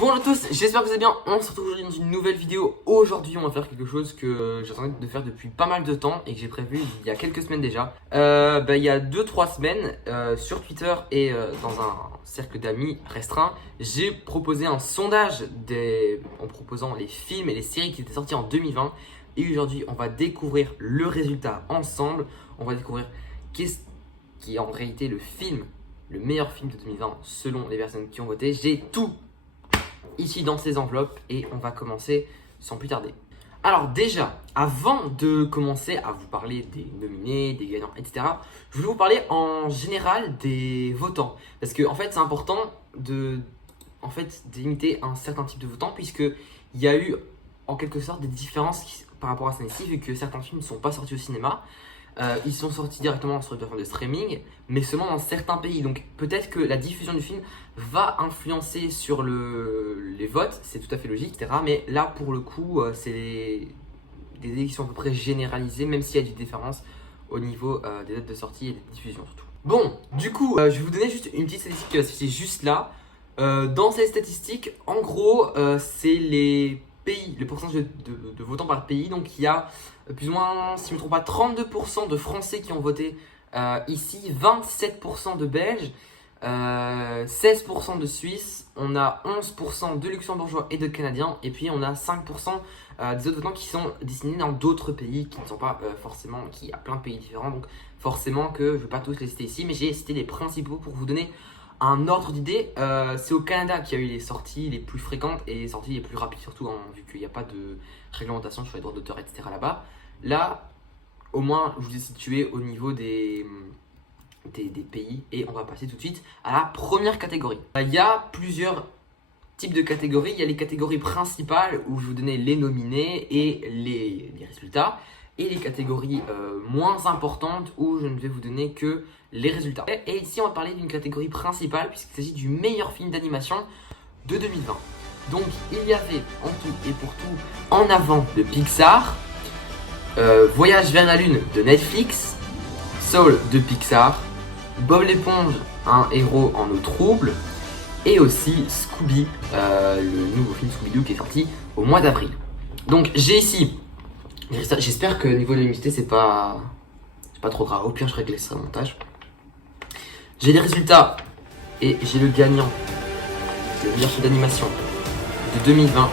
Bonjour à tous, j'espère que vous allez bien. On se retrouve aujourd'hui dans une nouvelle vidéo. Aujourd'hui on va faire quelque chose que j'attendais de faire depuis pas mal de temps et que j'ai prévu il y a quelques semaines déjà. Il y a 2-3 semaines sur Twitter et dans un cercle d'amis restreint, j'ai proposé un sondage en proposant les films et les séries qui étaient sortis en 2020. Et aujourd'hui on va découvrir le résultat ensemble. On va découvrir qu'est-ce qui est en réalité le meilleur film de 2020 selon les personnes qui ont voté. J'ai tout ici dans ces enveloppes et on va commencer sans plus tarder. Alors déjà, avant de commencer à vous parler des nominés, des gagnants, etc., je voulais vous parler en général des votants. Parce que en fait c'est important de limiter un certain type de votants, puisque il y a eu en quelque sorte des différences par rapport à cette année-ci, vu que certains films ne sont pas sortis au cinéma. Ils sont sortis directement sur les plateformes de streaming, mais seulement dans certains pays. Donc peut-être que la diffusion du film va influencer sur les votes, c'est tout à fait logique, etc. Mais là, pour le coup, c'est des élections à peu près généralisées, même s'il y a des différences au niveau des dates de sortie et des diffusions surtout. Bon, du coup, je vais vous donner juste une petite statistique qui va s'afficher juste là. Dans ces statistiques, en gros, c'est les pays, le pourcentage de votants par pays. Donc il y a plus ou moins, si je ne me trompe pas, 32% de Français qui ont voté ici, 27% de Belges, 16% de Suisses, on a 11% de Luxembourgeois et de Canadiens, et puis on a 5% des autres votants qui sont destinés dans d'autres pays qui ne sont pas forcément, qui y a plein de pays différents, donc forcément que je ne vais pas tous les citer ici, mais j'ai cité les principaux pour vous donner un ordre d'idée. C'est au Canada qu'il y a eu les sorties les plus fréquentes et les sorties les plus rapides, surtout vu qu'il n'y a pas de réglementation sur les droits d'auteur, etc. là-bas. Là, au moins, je vous ai situé au niveau des pays et on va passer tout de suite à la première catégorie. Il y a plusieurs types de catégories. Il y a les catégories principales où je vous donnais les nominés et les résultats, et les catégories moins importantes où je ne vais vous donner que les résultats. Et ici, on va parler d'une catégorie principale puisqu'il s'agit du meilleur film d'animation de 2020. Donc, il y avait en tout et pour tout En Avant de Pixar, Voyage vers la Lune de Netflix, Soul de Pixar, Bob l'éponge, un héros en eau trouble, et aussi Scooby, le nouveau film Scooby-Doo qui est sorti au mois d'avril. Donc j'ai ici, j'espère que niveau de l'unité c'est pas trop grave, au pire je règle ça au montage. J'ai les résultats et j'ai le gagnant, c'est le meilleur film d'animation de 2020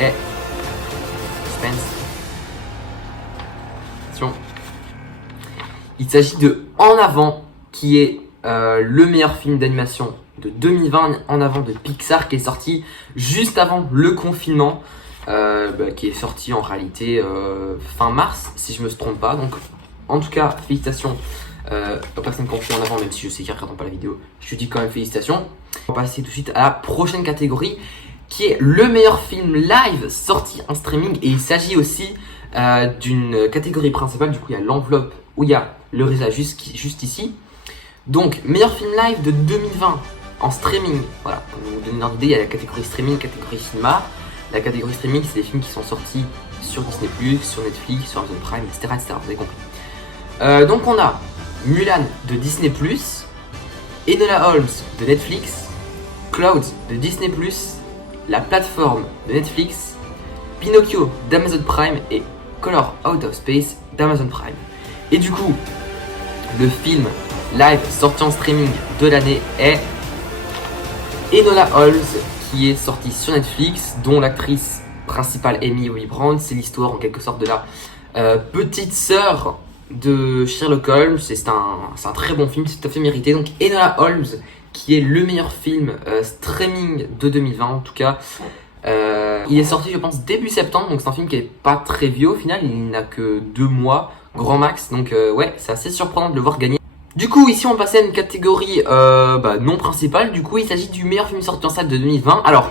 et suspense. Il s'agit de En Avant, qui est le meilleur film d'animation de 2020, En Avant de Pixar, qui est sorti juste avant le confinement, qui est sorti en réalité fin mars, si je me trompe pas. Donc, en tout cas, félicitations aux personnes qui ont fait En Avant, même si je sais qu'ils ne regardent pas la vidéo. Je dis quand même félicitations. On va passer tout de suite à la prochaine catégorie, qui est le meilleur film live sorti en streaming. Et il s'agit aussi d'une catégorie principale. Du coup, il y a l'enveloppe où il y a le résultat juste ici. Donc, meilleur film live de 2020 en streaming. Voilà, pour vous donner une ordre d'idée, il y a la catégorie streaming, catégorie cinéma. La catégorie streaming, c'est des films qui sont sortis sur Disney+, sur Netflix, sur Amazon Prime, etc. etc. Vous avez compris. Donc, on a Mulan de Disney+, Enola Holmes de Netflix, Clouds de Disney+, La Plateforme de Netflix, Pinocchio d'Amazon Prime et Color Out of Space d'Amazon Prime. Et du coup, le film live sorti en streaming de l'année est Enola Holmes, qui est sorti sur Netflix, dont l'actrice principale est Millie Bobby Brown. C'est l'histoire en quelque sorte de la petite sœur de Sherlock Holmes. C'est un très bon film, c'est tout à fait mérité. Donc Enola Holmes, qui est le meilleur film streaming de 2020 en tout cas. Il est sorti, je pense, début septembre, donc c'est un film qui est pas très vieux au final, il n'a que 2 mois, grand max, donc ouais, c'est assez surprenant de le voir gagner. Du coup, ici on passait à une catégorie non principale. Du coup, il s'agit du meilleur film sorti en salle de 2020. Alors,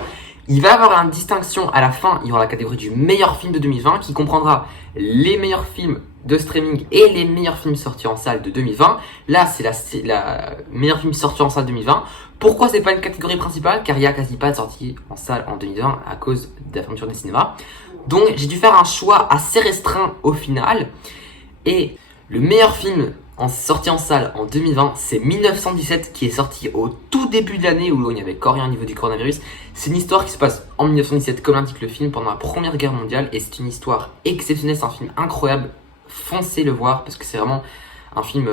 il va y avoir une distinction à la fin, il y aura la catégorie du meilleur film de 2020 qui comprendra les meilleurs films de streaming et les meilleurs films sortis en salle de 2020. Là, c'est la meilleur film sorti en salle 2020. Pourquoi c'est pas une catégorie principale? Car il n'y a quasi pas de sortie en salle en 2020 à cause de la fermeture des cinémas. Donc j'ai dû faire un choix assez restreint au final. Et le meilleur film sorti en salle en 2020, c'est 1917 qui est sorti au tout début de l'année où il n'y avait encore rien au niveau du coronavirus. C'est une histoire qui se passe en 1917 comme l'indique le film pendant la première guerre mondiale et c'est une histoire exceptionnelle, c'est un film incroyable. Foncez le voir parce que c'est vraiment un film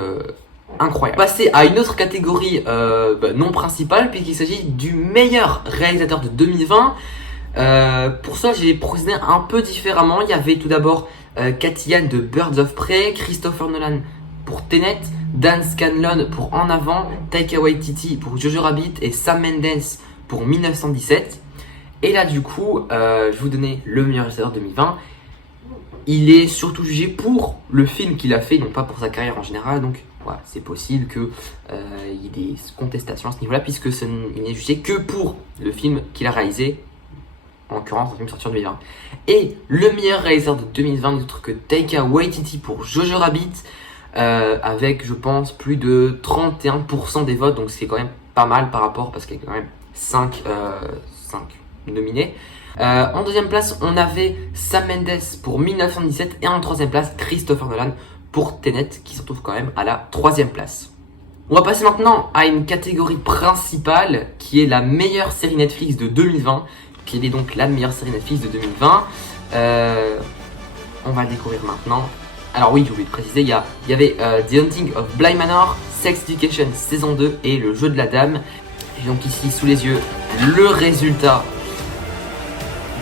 incroyable. Passer à une autre catégorie non principale puisqu'il s'agit du meilleur réalisateur de 2020. Pour ça j'ai procédé un peu différemment. Il y avait tout d'abord Cathy Yan de Birds of Prey, Christopher Nolan pour Tenet, Dan Scanlon pour En Avant, Taika Waititi pour Jojo Rabbit et Sam Mendes pour 1917. Et là du coup, je vais vous donner le meilleur réalisateur 2020. Il est surtout jugé pour le film qu'il a fait, non pas pour sa carrière en général. Donc voilà, c'est possible qu'il y ait des contestations à ce niveau-là, puisque il n'est jugé que pour le film qu'il a réalisé, en l'occurrence un film sorti en 2020. Et le meilleur réalisateur de 2020 n'est autre que Taika Waititi pour Jojo Rabbit, avec je pense plus de 31% des votes, donc c'est quand même pas mal par rapport, parce qu'il y a quand même 5 nominés. En deuxième place, on avait Sam Mendes pour 1917 et en troisième place, Christopher Nolan pour Tenet qui se retrouve quand même à la troisième place. On va passer maintenant à une catégorie principale qui est la meilleure série Netflix de 2020. Quelle est donc la meilleure série Netflix de 2020 On va le découvrir maintenant. Alors oui, j'ai oublié de préciser, il y avait The Haunting of Bly Manor, Sex Education saison 2 et Le Jeu de la Dame. J'ai donc ici sous les yeux le résultat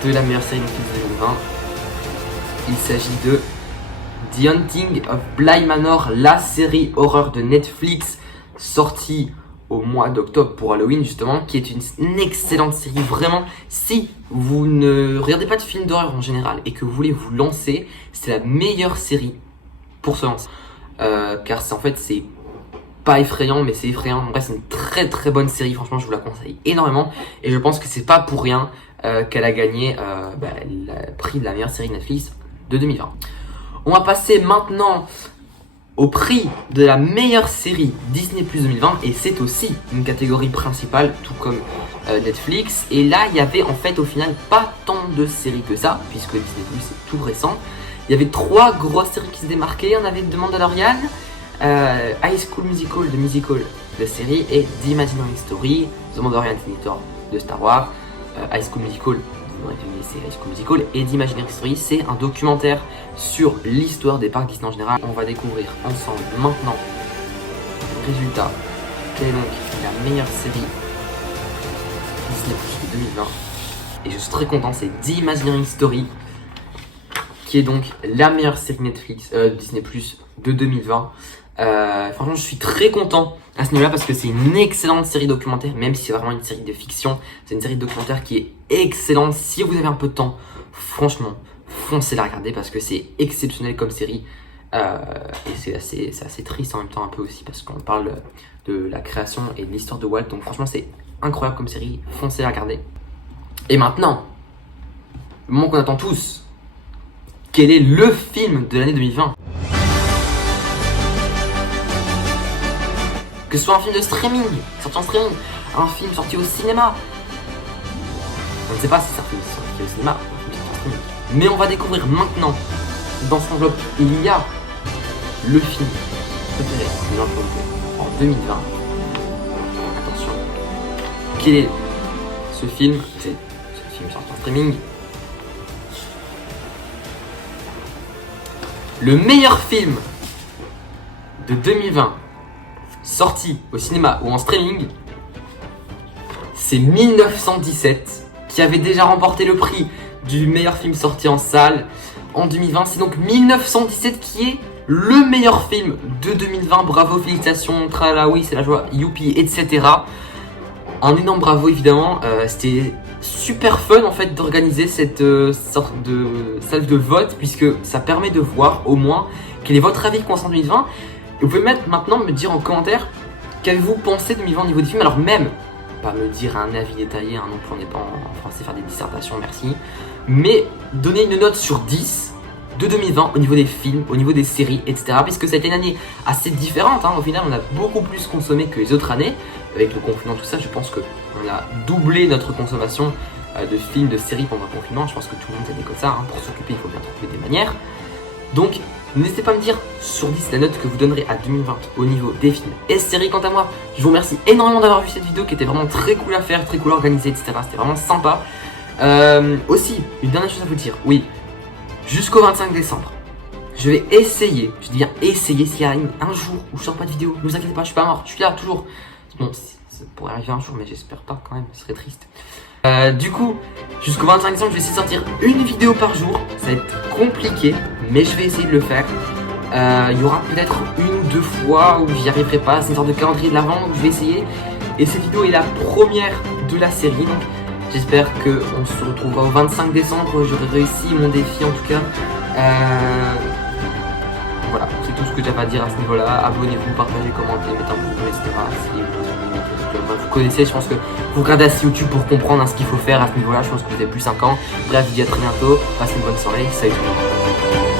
de la meilleure série Netflix 2020. Il s'agit de The Haunting of Bly Manor, la série horreur de Netflix sortie au mois d'octobre pour Halloween justement, qui est une excellente série. Vraiment, si vous ne regardez pas de films d'horreur en général et que vous voulez vous lancer, c'est la meilleure série pour se lancer. Car c'est pas effrayant, mais c'est effrayant. En vrai, c'est une très très bonne série. Franchement, je vous la conseille énormément. Et je pense que c'est pas pour rien qu'elle a gagné le prix de la meilleure série Netflix de 2020. On va passer maintenant au prix de la meilleure série Disney Plus 2020. Et c'est aussi une catégorie principale, tout comme Netflix. Et là, il y avait en fait au final pas tant de séries que ça, puisque Disney Plus c'est tout récent. Il y avait 3 grosses séries qui se démarquaient. On avait The Mandalorian, High School Musical de série et The Imagineering Story, The Mandalorian de Star Wars, High School Musical, c'est High School Musical et The Imagineering Story, c'est un documentaire sur l'histoire des parcs Disney en général. On va découvrir ensemble maintenant le résultat. Quelle est donc la meilleure série Disney Plus de 2020? Et je suis très content, c'est The Imagineering Story, qui est donc la meilleure série Netflix Disney Plus de 2020. Franchement, je suis très content à ce niveau-là parce que c'est une excellente série documentaire, même si c'est vraiment une série de fiction. C'est une série de documentaire qui est excellente. Si vous avez un peu de temps, franchement, foncez la regarder parce que c'est exceptionnel comme série. Et c'est assez triste en même temps un peu aussi parce qu'on parle de la création et de l'histoire de Walt. Donc franchement, c'est incroyable comme série. Foncez la regarder. Et maintenant, le moment qu'on attend tous, quel est le film de l'année 2020? Que ce soit un film de streaming, sorti en streaming, un film sorti au cinéma. On ne sait pas si c'est un film sorti au cinéma ou un film sorti en streaming. Mais on va découvrir maintenant, dans cette enveloppe, il y a le film préféré de l'enveloppe en 2020. Attention. Quel est ce film? C'est ce film sorti en streaming. Le meilleur film de 2020 sorti au cinéma ou en streaming, c'est 1917 qui avait déjà remporté le prix du meilleur film sorti en salle en 2020. C'est donc 1917 qui est le meilleur film de 2020. Bravo, félicitations, tralala, oui c'est la joie, youpi, etc. Un énorme bravo évidemment. C'était super fun en fait d'organiser cette sorte de salle de vote, puisque ça permet de voir au moins quel est votre avis concernant 2020. Et vous pouvez maintenant me dire en commentaire qu'avez-vous pensé de 2020 au niveau des films. Alors même, pas me dire un avis détaillé, non plus on n'est pas en français faire des dissertations, merci. Mais donner une note sur 10 de 2020 au niveau des films, au niveau des séries, etc. Puisque ça a été une année assez différente, au final on a beaucoup plus consommé que les autres années. Avec le confinement, tout ça, je pense qu'on a doublé notre consommation de films, de séries pendant le confinement. Je pense que tout le monde s'est dit comme ça, pour s'occuper il faut bien trouver des manières. Donc N'hésitez pas à me dire sur 10 la note que vous donnerez à 2020 au niveau des films et séries. Quant à moi, je vous remercie énormément d'avoir vu cette vidéo qui était vraiment très cool à faire, très cool à organiser, etc. C'était vraiment sympa. Aussi, une dernière chose à vous dire, oui, jusqu'au 25 décembre, je vais essayer, je dis bien essayer, s'il y a un jour où je sors pas de vidéo, ne vous inquiétez pas, je suis pas mort, je suis là toujours. Bon, ça pourrait arriver un jour, mais j'espère pas quand même, ce serait triste. Du coup, jusqu'au 25 décembre, je vais essayer de sortir une vidéo par jour. Ça va être compliqué, mais je vais essayer de le faire. Il y aura peut-être une ou deux fois où j'y arriverai pas. C'est une sorte de calendrier de l'avant où je vais essayer. Et cette vidéo est la première de la série. Donc j'espère qu'on se retrouvera au 25 décembre. J'aurai réussi mon défi en tout cas. Voilà, c'est tout ce que j'avais à dire à ce niveau-là. Abonnez-vous, partagez, commentez, mettez un pouce bleu, etc. Vous connaissez, je pense que vous regardez assez YouTube pour comprendre ce qu'il faut faire à ce niveau-là. Je pense que vous avez plus 5 ans. Bref, je vous dis à très bientôt. Passez une bonne soirée. Salut tout le monde.